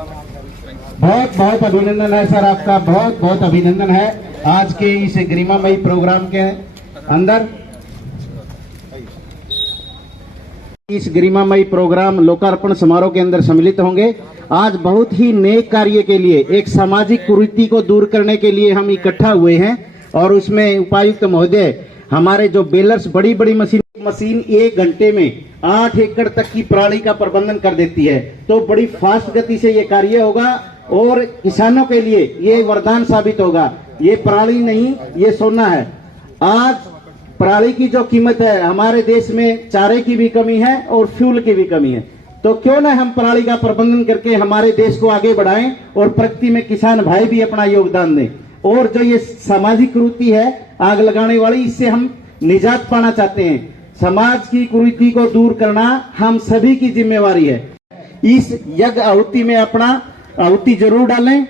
बहुत बहुत अभिनंदन है सर, आपका बहुत बहुत अभिनंदन है आज के इस गरिमामयी प्रोग्राम के अंदर। इस गरिमामयी प्रोग्राम लोकार्पण समारोह के अंदर सम्मिलित होंगे। आज बहुत ही नेक कार्य के लिए, एक सामाजिक कुरीति को दूर करने के लिए हम इकट्ठा हुए हैं और उसमें उपायुक्त महोदय हमारे जो बेलर्स बड़ी बड़ी मशीन 1 घंटे में 8 एकड़ तक की पराली का प्रबंधन कर देती है, तो बड़ी फास्ट गति से ये कार्य होगा और किसानों के लिए ये वरदान साबित होगा। ये पराली नहीं, ये सोना है। आज पराली की जो कीमत है, हमारे देश में चारे की भी कमी है और फ्यूल की भी कमी है, तो क्यों ना हम पराली का प्रबंधन करके हमारे देश को आगे बढ़ाएं और प्रगति में किसान भाई भी अपना योगदान दें। और जो ये सामाजिक कुरीति है आग लगाने वाली, इससे हम निजात पाना चाहते हैं। समाज की कुरीति को दूर करना हम सभी की जिम्मेवारी है। इस यज्ञ आहुति में अपना आहुति जरूर डालें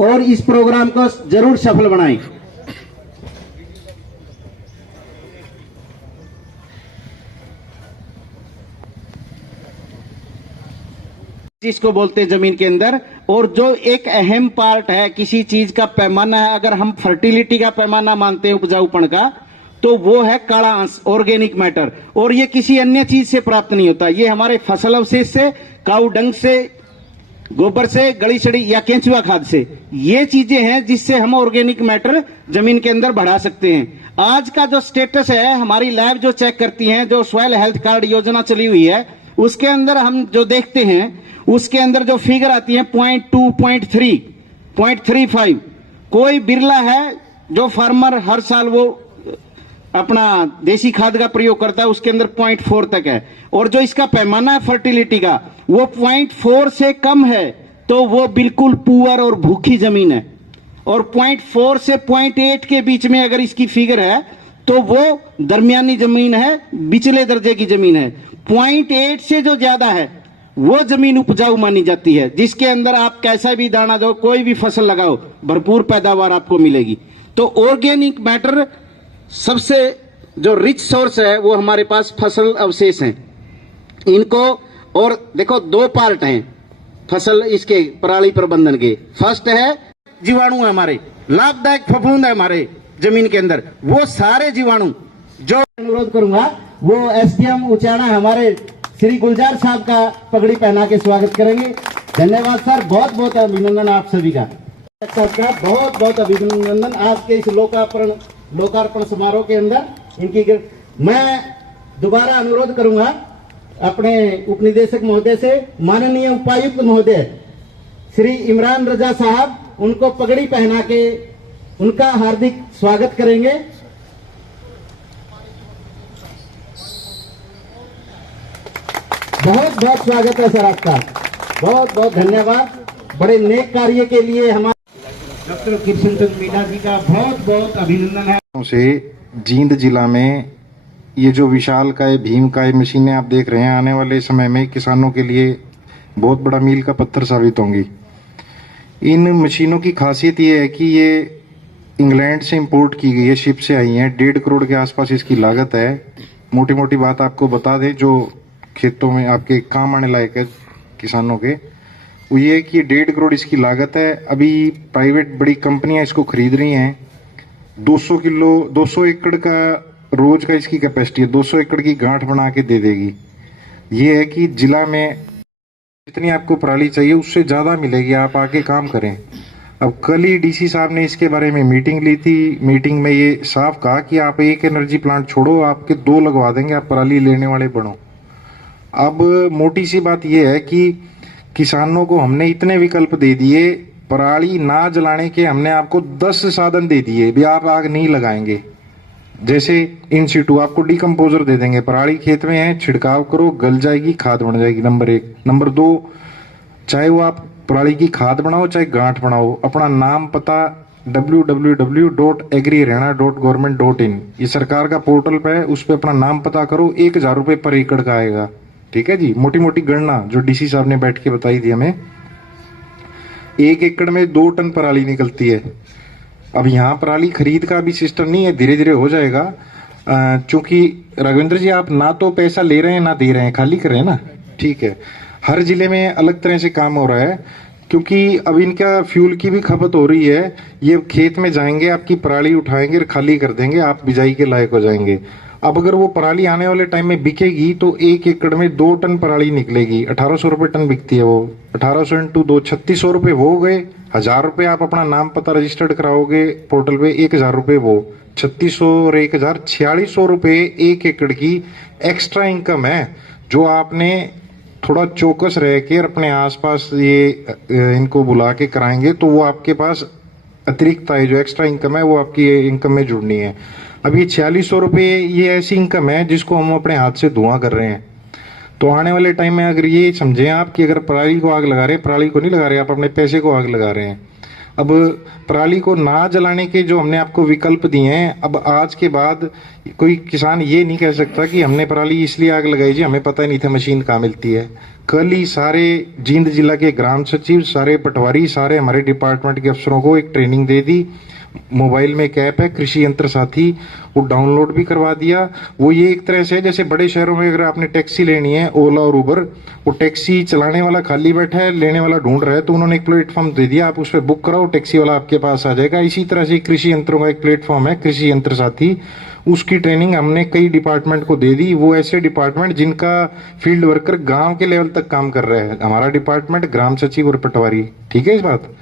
और इस प्रोग्राम को जरूर सफल बनाएं। जिसको बोलते हैं जमीन के अंदर, और जो एक अहम पार्ट है किसी चीज का पैमाना है, अगर हम फर्टिलिटी का पैमाना मानते हैं उपजाऊपण का, तो वो है काला अंश, ऑर्गेनिक मैटर। और ये किसी अन्य चीज से प्राप्त नहीं होता, ये हमारे फसल अवशेष से, काऊ डंग से, गोबर से, गली सड़ी या केंचुआ खाद से, ये चीजें हैं जिससे हम ऑर्गेनिक मैटर जमीन के अंदर बढ़ा सकते हैं। आज का जो स्टेटस है, हमारी लैब जो चेक करती हैं, जो सॉइल हेल्थ कार्ड योजना चली हुई है, उसके अंदर हम जो देखते हैं, उसके अंदर जो फिगर आती है 0.2, 0.3, 0.35, कोई बिरला है जो फार्मर हर साल वो अपना देसी खाद का प्रयोग करता है, उसके अंदर 0.4 तक है। और जो इसका पैमाना है फर्टिलिटी का, वो 0.4 से कम है, तो वो बिल्कुल पुअर और भूखी जमीन है। और 0.4 से 0.8 के बीच में अगर इसकी फिगर है, तो वो दरमियानी जमीन है, बिचले दर्जे की जमीन है। 0.8 से जो ज्यादा है, वो जमीन उपजाऊ मानी जाती है, जिसके अंदर आप कैसा भी दाना दो, कोई भी फसल लगाओ, भरपूर पैदावार आपको मिलेगी। तो ऑर्गेनिक मैटर सबसे जो रिच सोर्स है, वो हमारे पास फसल अवशेष हैं इनको। और देखो 2 पार्ट हैं फसल इसके पराली प्रबंधन के। फर्स्ट है जीवाणु है हमारे, लाभदायक फफूंद है हमारे जमीन के अंदर, वो सारे जीवाणु जो अनुरोध करूंगा वो एसडीएम उचाना हमारे श्री गुलजार साहब का पगड़ी पहना के स्वागत करेंगे। धन्यवाद सर, बहुत बहुत अभिनंदन आप सभी का। बहुत बहुत अभिनंदन आज के इस लोकार्पण समारोह के अंदर इनकी। मैं दोबारा अनुरोध करूंगा अपने उपनिदेशक महोदय से, माननीय उपायुक्त महोदय श्री इमरान रजा साहब, उनको पगड़ी पहना के उनका हार्दिक स्वागत करेंगे। बहुत बहुत स्वागत है सर आपका, बहुत बहुत धन्यवाद। बड़े नेक कार्य के लिए हमारे डॉक्टर कृष्ण चंद्र मीणा जी का बहुत बहुत अभिनंदन है। से जींद जिला में ये जो विशालकाय भीमकाय मशीनें आप देख रहे हैं, आने वाले समय में किसानों के लिए बहुत बड़ा मील का पत्थर साबित होंगी। इन मशीनों की खासियत ये है कि ये इंग्लैंड से इंपोर्ट की गई है, शिप से आई हैं। 1.5 करोड़ के आसपास इसकी लागत है। मोटी मोटी बात आपको बता दें, जो खेतों में आपके काम आने लायक है किसानों के, वो ये कि 1.5 करोड़ इसकी लागत है। अभी प्राइवेट बड़ी कंपनियां इसको खरीद रही हैं। 200 एकड़ का रोज का इसकी कैपेसिटी है, 200 एकड़ की गांठ बना के दे देगी। ये है कि जिला में जितनी आपको पराली चाहिए उससे ज़्यादा मिलेगी, आप आके काम करें। अब कल ही डीसी साहब ने इसके बारे में मीटिंग ली थी। मीटिंग में ये साफ कहा कि आप एक एनर्जी प्लांट छोड़ो, आपके 2 लगवा देंगे, आप पराली लेने वाले बनो। अब मोटी सी बात यह है कि किसानों को हमने इतने विकल्प दे दिए, पराली ना जलाने के हमने आपको 10 साधन दे दिए भी, आप आग नहीं लगाएंगे। जैसे इन सिटू आपको डिकम्पोजर दे देंगे, पराली खेत में है, छिड़काव करो, गल जाएगी, खाद बन जाएगी। नंबर 1। नंबर 2, चाहे वो आप पराली की खाद बनाओ चाहे गांठ बनाओ, अपना नाम पता www.agrihrana.government.in ये सरकार का पोर्टल पे है, उस पर अपना नाम पता करो। 1000 रुपये पर एकड़ का आएगा। ठीक है जी। मोटी मोटी गणना जो डीसी साहब ने बैठ के बताई थी हमें, 1 एकड़ में 2 टन पराली निकलती है। अब यहाँ पराली खरीद का भी सिस्टम नहीं है, धीरे धीरे हो जाएगा। चूंकि राघवेंद्र जी आप ना तो पैसा ले रहे हैं ना दे रहे हैं, खाली कर रहे हैं ना, ठीक है। हर जिले में अलग तरह से काम हो रहा है, क्योंकि अब इनका फ्यूल की भी खपत हो रही है। ये खेत में जाएंगे, आपकी पराली उठाएंगे और खाली कर देंगे, आप बिजाई के लायक हो जाएंगे। अब अगर वो पराली आने वाले टाइम में बिकेगी तो 1 एकड़ में 2 टन पराली निकलेगी। 1800 रुपये टन बिकती है वो। 1800 इंटू 2 3600 रुपये वो हो गए। 1000 रुपये आप अपना नाम पता रजिस्टर्ड कराओगे पोर्टल पे, 1000 रुपये वो। 3600 और 1000 4600 रुपये 1 एकड़ की एक्स्ट्रा इनकम है, जो आपने थोड़ा चौकस रह के अपने आसपास ये इनको बुला के कराएंगे तो वो आपके पास अतिरिक्त आय जो एक्स्ट्रा इनकम है वो आपकी इनकम में जुड़नी है। अब ये 4600 रुपये ये ऐसी इनकम है जिसको हम अपने हाथ से धुआं कर रहे हैं। तो आने वाले टाइम में अगर ये समझें आप कि अगर पराली को आग लगा रहे हैं, पराली को नहीं लगा रहे, आप अपने पैसे को आग लगा रहे हैं। अब पराली को ना जलाने के जो हमने आपको विकल्प दिए हैं, अब आज के बाद कोई किसान ये नहीं कह सकता कि हमने पराली इसलिए आग लगाई जी, हमें पता ही नहीं था मशीन कहाँ मिलती है। कल ही सारे जींद जिला के ग्राम सचिव, सारे पटवारी, सारे हमारे डिपार्टमेंट के अफसरों को एक ट्रेनिंग दे दी। मोबाइल में एक ऐप है कृषि यंत्र साथी, वो डाउनलोड भी करवा दिया। वो ये एक तरह से जैसे बड़े शहरों में अगर आपने टैक्सी लेनी है, ओला और उबर, वो टैक्सी चलाने वाला खाली बैठा है, लेने वाला ढूंढ रहा है, तो उन्होंने एक प्लेटफॉर्म दे दिया, आप उस पर बुक कराओ, टैक्सी वाला आपके पास आ जाएगा। इसी तरह से कृषि यंत्रों का एक प्लेटफॉर्म है कृषि यंत्र साथी, उसकी ट्रेनिंग हमने कई डिपार्टमेंट को दे दी। वो ऐसे डिपार्टमेंट जिनका फील्ड वर्कर गांव के लेवल तक काम कर रहे हैं, हमारा डिपार्टमेंट ग्राम सचिव और पटवारी, ठीक है इस बात।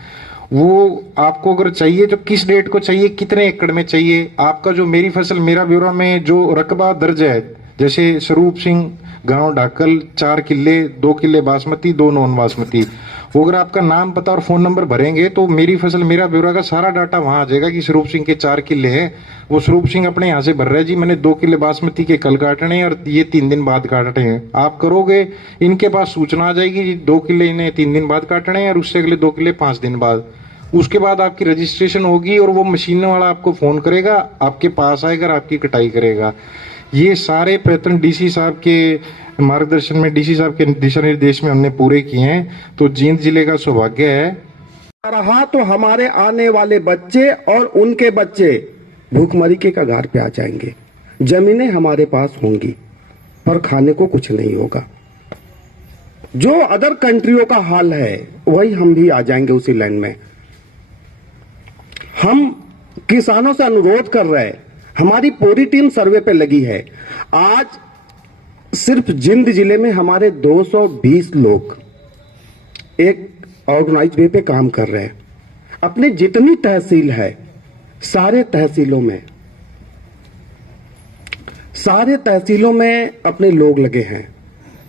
वो आपको अगर चाहिए तो किस डेट को चाहिए, कितने एकड़ में चाहिए, आपका जो मेरी फसल मेरा ब्यौरा में जो रकबा दर्ज है, जैसे स्वरूप सिंह गांव ढाकल 4 किले, 2 किले बासमती, 2 नॉन बासमती, वो अगर आपका नाम पता और फोन नंबर भरेंगे तो मेरी फसल मेरा ब्यौरा का सारा डाटा वहां आ जाएगा कि स्वरूप सिंह के 4 किले हैं। वो स्वरूप सिंह अपने यहाँ से भर रहा है जी, मैंने 2 किले बासमती के कल काटने हैं और ये 3 दिन बाद काटने हैं। आप करोगे, इनके पास सूचना आ जाएगी जी 2 किले इन्हें 3 दिन बाद काटने हैं और उससे अगले 2 किले 5 दिन बाद। उसके बाद आपकी रजिस्ट्रेशन होगी और वो मशीन वाला आपको फोन करेगा, आपके पास आएगा, आपकी कटाई करेगा। ये सारे प्रयत्न डीसी साहब के मार्गदर्शन में, डीसी साहब के दिशा निर्देश में हमने पूरे किए हैं। तो जींद जिले का सौभाग्य है रहा तो हमारे आने वाले बच्चे और उनके बच्चे भूखमरी के कगार पे आ जाएंगे। जमीनें हमारे पास होंगी पर खाने को कुछ नहीं होगा। जो अदर कंट्रियों का हाल है वही हम भी आ जाएंगे उसी लाइन में। हम किसानों से अनुरोध कर रहे हैं, हमारी पूरी टीम सर्वे पे लगी है। आज सिर्फ जिंद जिले में हमारे 220 लोग एक ऑर्गेनाइज वे पे काम कर रहे हैं। अपने जितनी तहसील है सारे तहसीलों में अपने लोग लगे हैं।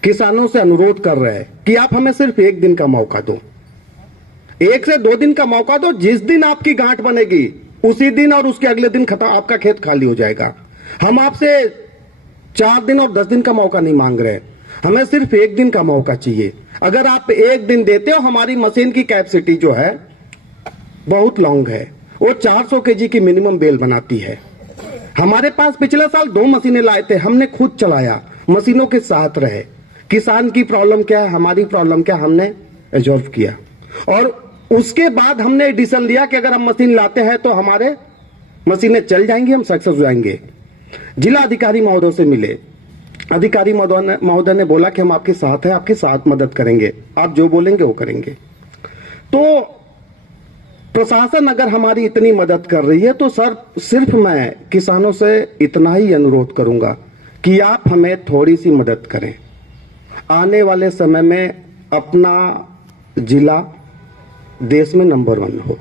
किसानों से अनुरोध कर रहे हैं कि आप हमें सिर्फ 1 दिन का मौका दो, 1 से 2 दिन का मौका दो। जिस दिन आपकी गांठ बनेगी उसी दिन और उसके अगले दिन खत्म, आपका खेत खाली हो जाएगा। हम आपसे 4 दिन और 10 दिन का मौका नहीं मांग रहे, हमें सिर्फ 1 दिन का मौका चाहिए। अगर आप 1 दिन देते हो, हमारी मशीन की कैपेसिटी जो है बहुत लॉन्ग है, वो 400 केजी की मिनिमम बेल बनाती है। हमारे पास पिछले साल 2 मशीनें लाए थे, हमने खुद चलाया, मशीनों के साथ रहे। किसान की प्रॉब्लम क्या है, हमारी प्रॉब्लम क्या, हमने एब्जॉर्व किया और उसके बाद हमने डिसीजन लिया कि अगर हम मशीन लाते हैं तो हमारे मशीनें चल जाएंगी, हम सक्सेस हो जाएंगे। जिला अधिकारी महोदय से मिले, अधिकारी महोदय ने बोला कि हम आपके साथ हैं, आपके साथ मदद करेंगे, आप जो बोलेंगे वो करेंगे। तो प्रशासन अगर हमारी इतनी मदद कर रही है तो सर सिर्फ मैं किसानों से इतना ही अनुरोध करूंगा कि आप हमें थोड़ी सी मदद करें। आने वाले समय में अपना जिला देश में नंबर 1 हो।